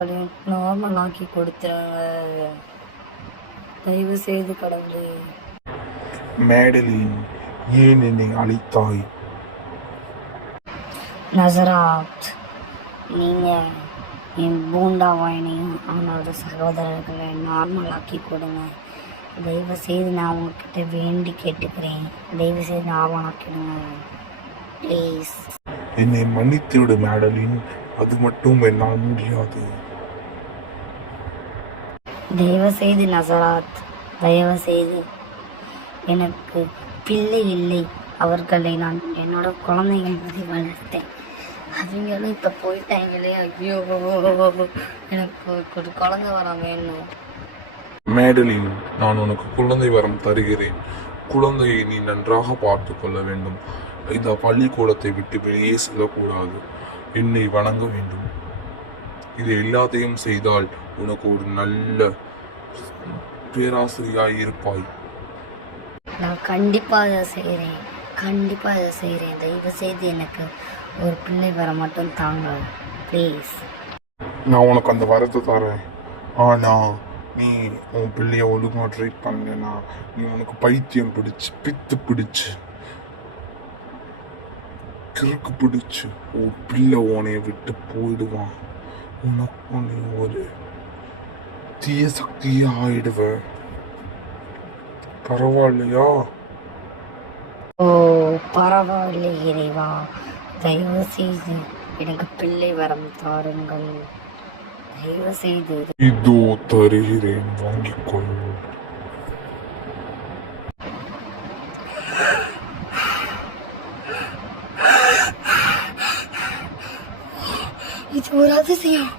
Normal ஆக்கி கொடுத்துருங்க தயவு செய்து கடவுளே. மேடலின், ஏன் என்னை அழைத்தாய்? நசராத், நீங்கள் என் பூண்டாவாயினையும் அவனோட சகோதரர்களை நார்மல் ஆக்கி கொடுங்க. தயவு செய்து நான் உங்ககிட்ட வேண்டி கேட்டுக்கிறேன். தயவு செய்து நார்மல் ஆக்கிடுங்க ப்ளீஸ். என்னை மன்னித்து விடு மேடலின், அது மட்டும் என்னால் முடியாது. தயவு செய்து நசராத், தயவு செய்து. எனக்கு பிள்ளை இல்லை. அவர்களை நான் என்னோட குழந்தைகள் மாதிரி வளர்த்தேன். அவங்களும் இப்போ போயிட்டாங்களே. ஐயோ, எனக்கு ஒரு குழந்தை வரம் வேணும். மேடலின், நான் உனக்கு குழந்தை வரம் தருகிறேன். குழந்தையை நீ நன்றாக பார்த்து கொள்ள வேண்டும். இந்த பள்ளிக்கூடத்தை விட்டு வெளியே செல்லக்கூடாது. என்னை வணங்க வேண்டும். இது எல்லாத்தையும் செய்தால் உனக்கு ஒரு நல்ல பேராசிரியாய் இருப்பாய். நான் கண்டிப்பாக இதை செய்கிறேன். கண்டிப்பாக இதை செய்கிறேன். தயவு செய்து எனக்கு ஒரு பிள்ளை வர மட்டும் தாங்க ப்ளீஸ். நான் உனக்கு அந்த வரத்தை தரேன். ஆனால் நீ உன் பிள்ளைய ஒழுங்காக ட்ரீட் பண்ணலனா நீ உனக்கு பைத்தியம் பிடிச்சு, பித்து பிடிச்சு, கிறுக்கு பிடிச்சு உன் பிள்ளை உனைய விட்டு போயிடுவான். உனக்கு நீ ஒரு தீய சக்தியே ஆயிடுவ. பரவாயில்லையா? ஓ, பரவாயில்லை இறைவா. தயவு செய்து எனக்கு பிள்ளை வரம் தாருங்கள். தயவு செய்து. இதோ தருகிறேன், வாங்கிக்கொள். இது ஒரு அதிசயம்.